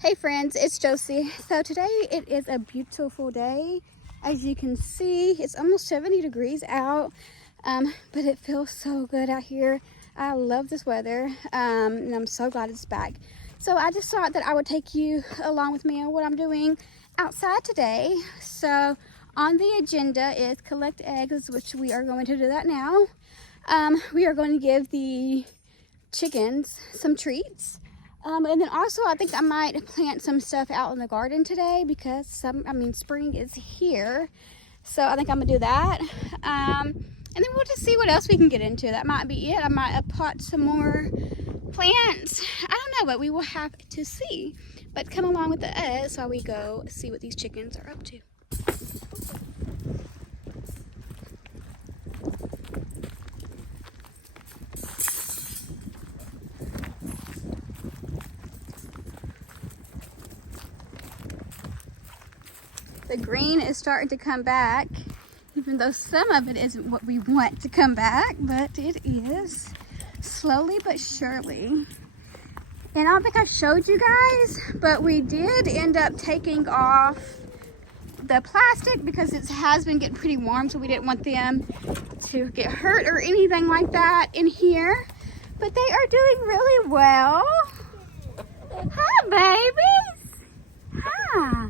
Hey friends, it's Josie. So today it is a beautiful day. As you can see, it's almost 70 degrees out, but it feels so good out here. I love this weather, and I'm so glad it's back. So I just thought that I would take you along with me on what I'm doing outside today. So on the agenda is collect eggs, which we are going to do that now. We are going to give the chickens some treats. And then also I think I might plant some stuff out in the garden today because spring is here. So I think I'm gonna do that. And then we'll just see what else we can get into. That might be it. I might pot some more plants. I don't know, but we will have to see. But come along with us while we go see what these chickens are up to. The green is starting to come back, even though some of it isn't what we want to come back, but it is slowly but surely. And I don't think I showed you guys, but we did end up taking off the plastic because it has been getting pretty warm, so we didn't want them to get hurt or anything like that in here. But they are doing really well. Hi, babies. Hi.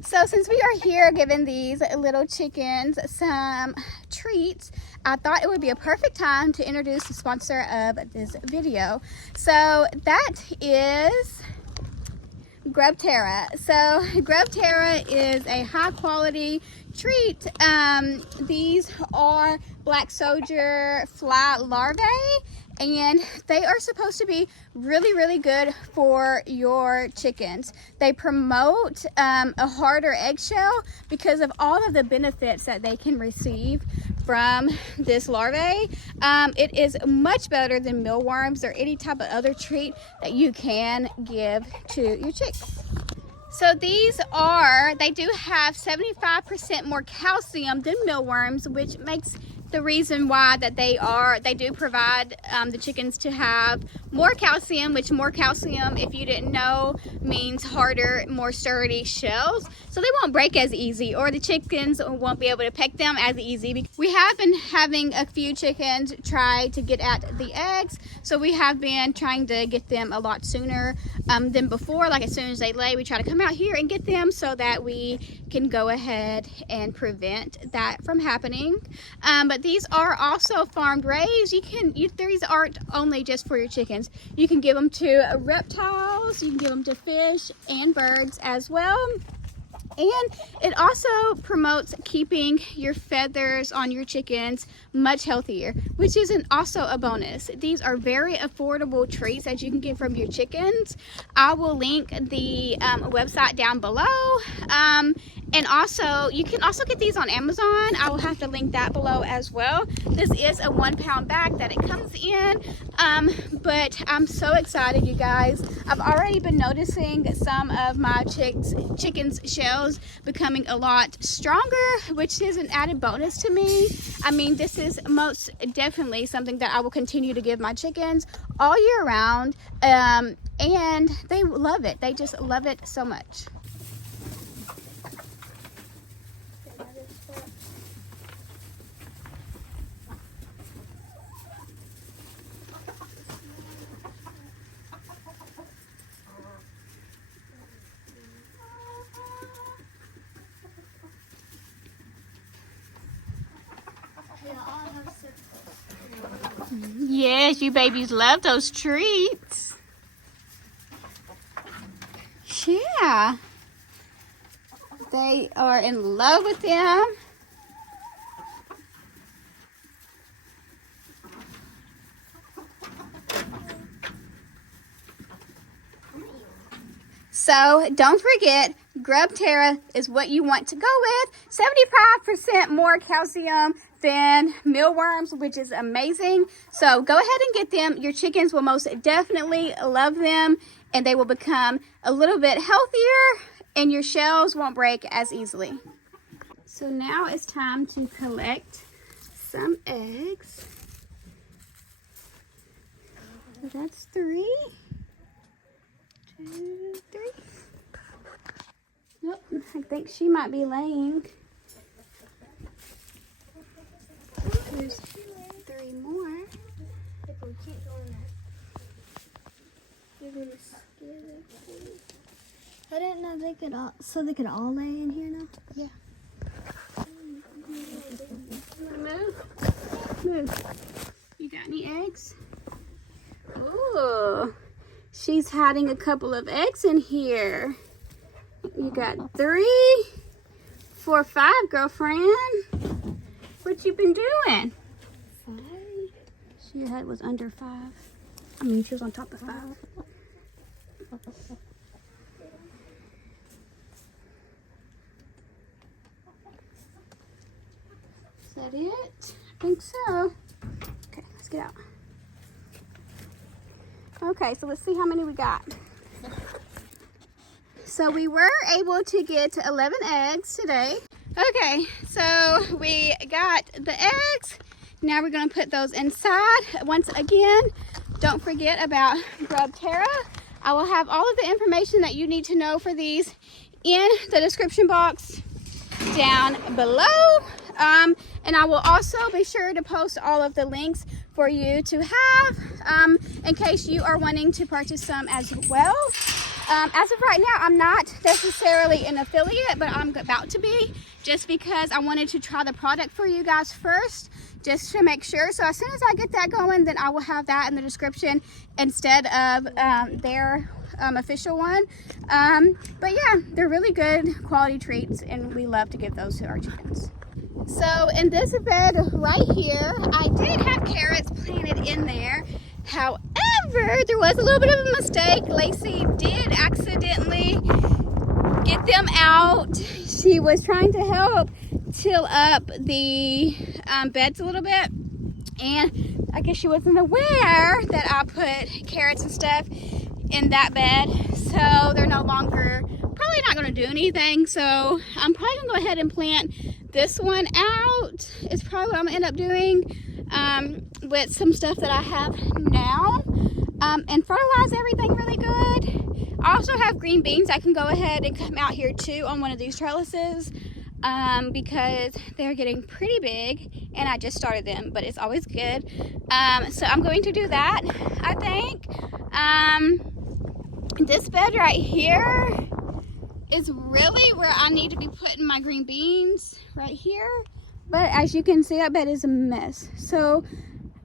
So since we are here giving these little chickens some treats, I thought it would be a perfect time to introduce the sponsor of this video. So that is GrubTerra. So GrubTerra is a high quality treat. These are black soldier fly larvae, and they are supposed to be really good for your chickens. They promote a harder eggshell because of all of the benefits that they can receive from this larvae. It is much better than mealworms or any type of other treat that you can give to your chicks. So they do have 75% more calcium than mealworms, which makes the reason why that they do provide the chickens to have more calcium, which more calcium, if you didn't know, means harder, more sturdy shells. So they won't break as easy, or the chickens won't be able to peck them as easy. We have been having a few chickens try to get at the eggs, so we have been trying to get them a lot sooner than before. Like as soon as they lay, we try to come out here and get them so that we can go ahead and prevent that from happening. But these are also farmed raised. These aren't only just for your chickens. You can give them to reptiles, you can give them to fish and birds as well. And it also promotes keeping your feathers on your chickens much healthier, which is also a bonus. These are very affordable treats that you can get from your chickens. I will link the website down below. And also, you can also get these on Amazon. I will have to link that below as well. This is a 1 pound bag that it comes in. But I'm so excited, you guys. I've already been noticing some of my chickens' shells becoming a lot stronger, which is an added bonus to me. I mean, this is most definitely something that I will continue to give my chickens all year round. And they love it. They just love it so much. Yes, you babies love those treats. Yeah. They are in love with them. So don't forget, GrubTerra is what you want to go with. 75% more calcium than mealworms, which is amazing. So go ahead and get them. Your chickens will most definitely love them, and they will become a little bit healthier, and your shells won't break as easily. So now it's time to collect some eggs. So that's 3, 2, 3. I think she might be laying. There's 3 more. I didn't know they could all, so they could all lay in here now? Yeah. You wanna move? Move. You got any eggs? Ooh, she's hiding a couple of eggs in here. You got 3, 4, 5, girlfriend. What you been doing? 5. She had was under 5. I mean, she was on top of 5. Is that it? I think so. Okay, let's get out. Okay, so let's see how many we got. So we were able to get 11 eggs today. Okay, so we got the eggs. Now we're gonna put those inside. Once again, don't forget about GrubTerra. I will have all of the information that you need to know for these in the description box down below. And I will also be sure to post all of the links for you to have in case you are wanting to purchase some as well. As of right now, I'm not necessarily an affiliate, but I'm about to be, just because I wanted to try the product for you guys first, just to make sure. So as soon as I get that going, then I will have that in the description instead of their official one. But yeah, they're really good quality treats, and we love to give those to our chickens. So in this bed right here, I did have carrots planted in there. However, there was a little bit of a mistake. Lacey did accidentally get them out. She was trying to help till up the beds a little bit, and I guess she wasn't aware that I put carrots and stuff in that bed, so they're no longer probably not going to do anything. So I'm probably going to go ahead and plant this one out. It's probably what I'm going to end up doing with some stuff that I have now, and fertilize everything really good. I also have green beans. I can go ahead and come out here too on one of these trellises because they're getting pretty big, and I just started them, but it's always good. So I'm going to do that, I think. This bed right here is really where I need to be putting my green beans, right here. But as you can see, that bed is a mess. So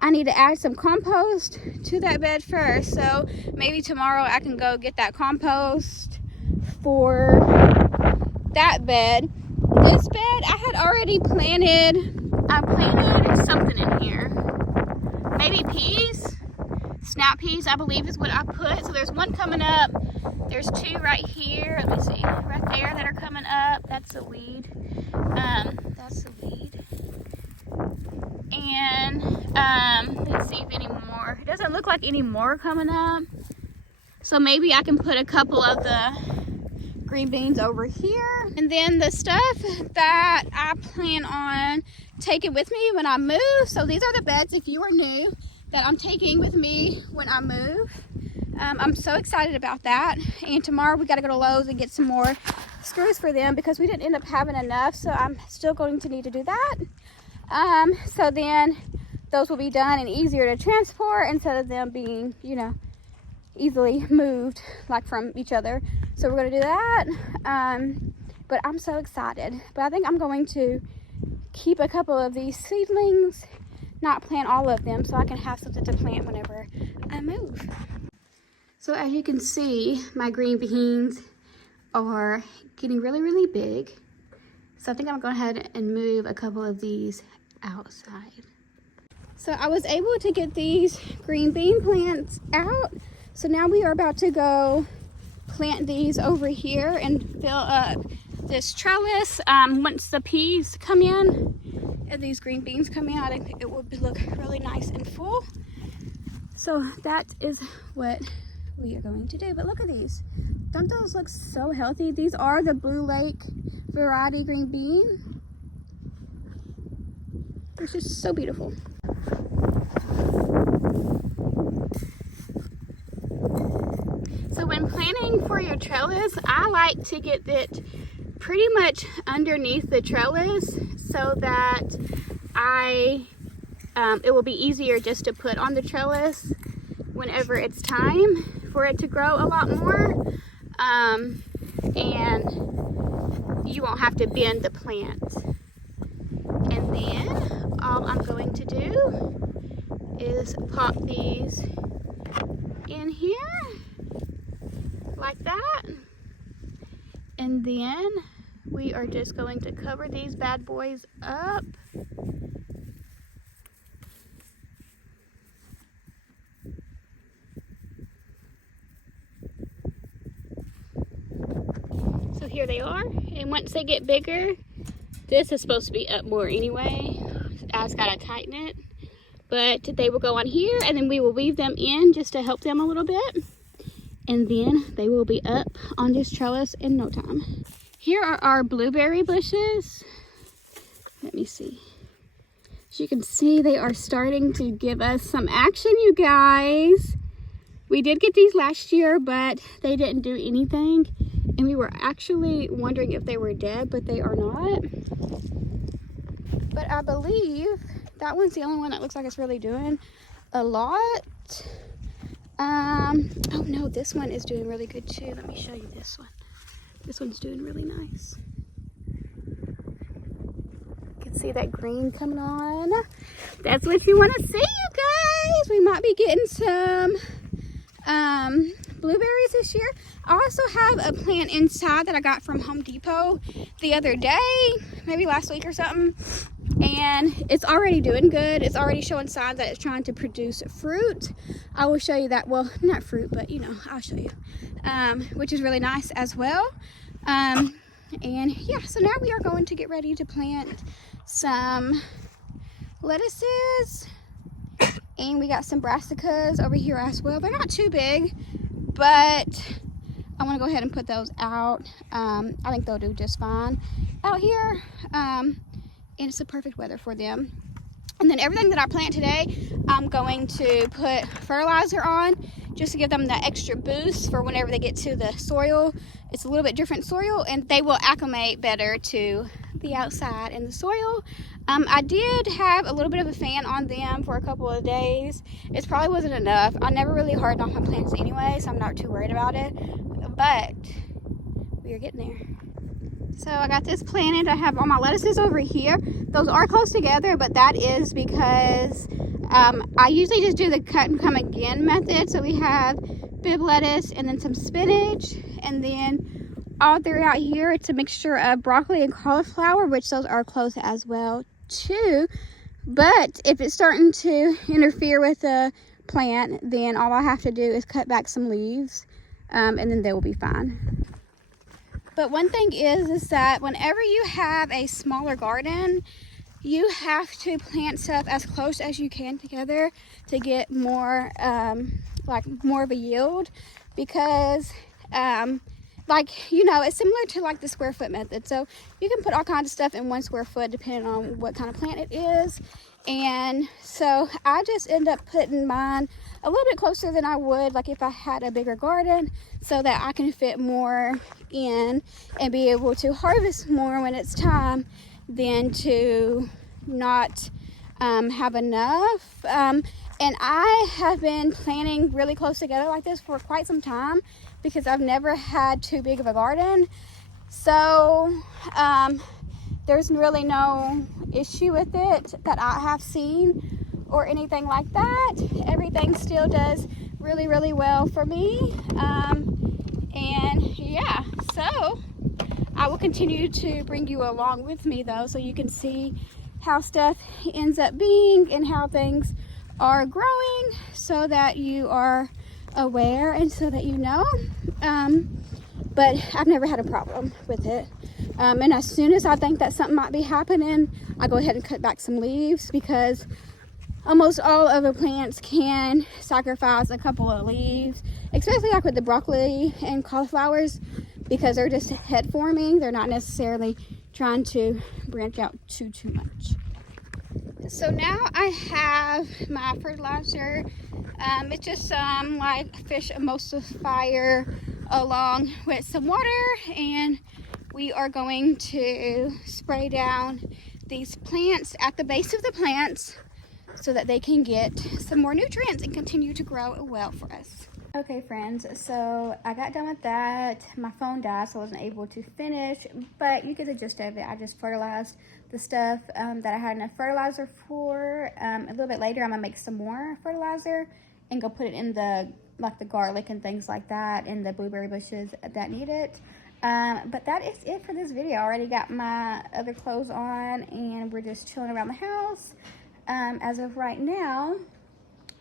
I need to add some compost to that bed first. So maybe tomorrow I can go get that compost for that bed. This bed I had already planted. I planted something in here. Maybe peas. Snap peas, I believe, is what I put. So there's one coming up. There's 2 right here. Let me see. Right there that are coming up. That's a weed. That's a weed. And let's see if any more. It doesn't look like any more coming up. So maybe I can put a couple of the green beans over here. And then the stuff that I plan on taking with me when I move. So these are the beds, if you are new, that I'm taking with me when I move. I'm so excited about that. And tomorrow we got to go to Lowe's and get some more screws for them because we didn't end up having enough. So I'm still going to need to do that. So then those will be done and easier to transport instead of them being, you know, easily moved like from each other. So we're going to do that. But I'm so excited. But I think I'm going to keep a couple of these seedlings, not plant all of them, so I can have something to plant whenever I move. So as you can see, my green beans are getting really, really big. So I think I'm going to go ahead and move a couple of these outside. So I was able to get these green bean plants out. So now we are about to go plant these over here and fill up this trellis. Once the peas come in and these green beans come in, I think it will look really nice and full. So that is what we are going to do. But look at these. Don't those look so healthy? These are the Blue Lake variety green bean. They're just so beautiful. So when planning for your trellis, I like to get it pretty much underneath the trellis so that it will be easier just to put on the trellis whenever it's time for it to grow a lot more, and you won't have to bend the plant. And then all I'm going to do is pop these in here like that, and then we are just going to cover these bad boys up. So here they are, and once they get bigger, this is supposed to be up more anyway. I just gotta tighten it, but they will go on here, and then we will weave them in just to help them a little bit, and then they will be up on this trellis in no time. Here are our blueberry bushes. Let me see. As you can see, they are starting to give us some action, you guys. We did get these last year, but they didn't do anything. And we were actually wondering if they were dead, but they are not. But I believe that one's the only one that looks like it's really doing a lot. Oh no, this one is doing really good too. Let me show you this one. This one's doing really nice. You can see that green coming on. That's what you want to see, you guys. We might be getting some blueberries this year. I also have a plant inside that I got from Home Depot the other day, maybe last week or something, and it's already doing good. It's already showing signs that it's trying to produce fruit. I will show you that. Well, not fruit, but you know, I'll show you, which is really nice as well. And yeah, so now we are going to get ready to plant some lettuces, and we got some brassicas over here as well. They're not too big, but I want to go ahead and put those out. I think they'll do just fine out here, and it's the perfect weather for them. And then everything that I plant today, I'm going to put fertilizer on just to give them that extra boost for whenever they get to the soil. It's a little bit different soil, and they will acclimate better to the outside and the soil. I did have a little bit of a fan on them for a couple of days. It probably wasn't enough. I never really harden off my plants anyway, so I'm not too worried about it. But we are getting there. So I got this planted. I have all my lettuces over here. Those are close together, but that is because I usually just do the cut and come again method. So we have bib lettuce and then some spinach, and then all throughout here it's a mixture of broccoli and cauliflower, which those are close as well too. But if it's starting to interfere with the plant, then all I have to do is cut back some leaves, and then they will be fine. But one thing is that whenever you have a smaller garden, you have to plant stuff as close as you can together to get more, more of a yield, because like, you know, it's similar to like the square foot method. So you can put all kinds of stuff in 1 square foot depending on what kind of plant it is. And so I just end up putting mine a little bit closer than I would like if I had a bigger garden, so that I can fit more in and be able to harvest more when it's time than to not have enough. And I have been planting really close together like this for quite some time because I've never had too big of a garden. So there's really no issue with it that I have seen or anything like that. Everything still does really, really well for me. And yeah, so I will continue to bring you along with me though, so you can see how stuff ends up being and how things are growing, so that you are aware and so that you know. But I've never had a problem with it. And as soon as I think that something might be happening, I go ahead and cut back some leaves, because almost all of the plants can sacrifice a couple of leaves, especially like with the broccoli and cauliflowers, because they're just head forming. They're not necessarily trying to branch out too much. So now I have my fertilizer. It's just some like fish emulsifier along with some water, and we are going to spray down these plants at the base of the plants so that they can get some more nutrients and continue to grow well for us. Okay friends, so I got done with that. My phone died, so I wasn't able to finish, but you get the gist of it. I just fertilized the stuff that I had enough fertilizer for. A little bit later, I'm gonna make some more fertilizer and go put it in the garlic and things like that, and the blueberry bushes that need it. But that is it for this video. I already got my other clothes on, and we're just chilling around the house as of right now.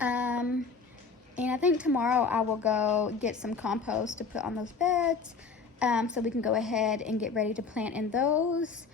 And I think tomorrow I will go get some compost to put on those beds so we can go ahead and get ready to plant in those.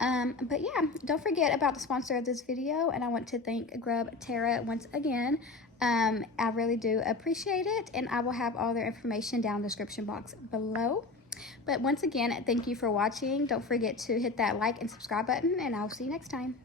But yeah, don't forget about the sponsor of this video, and I want to thank GrubTerra once again. I really do appreciate it, and I will have all their information down in the description box below. But once again, thank you for watching. Don't forget to hit that like and subscribe button, and I'll see you next time.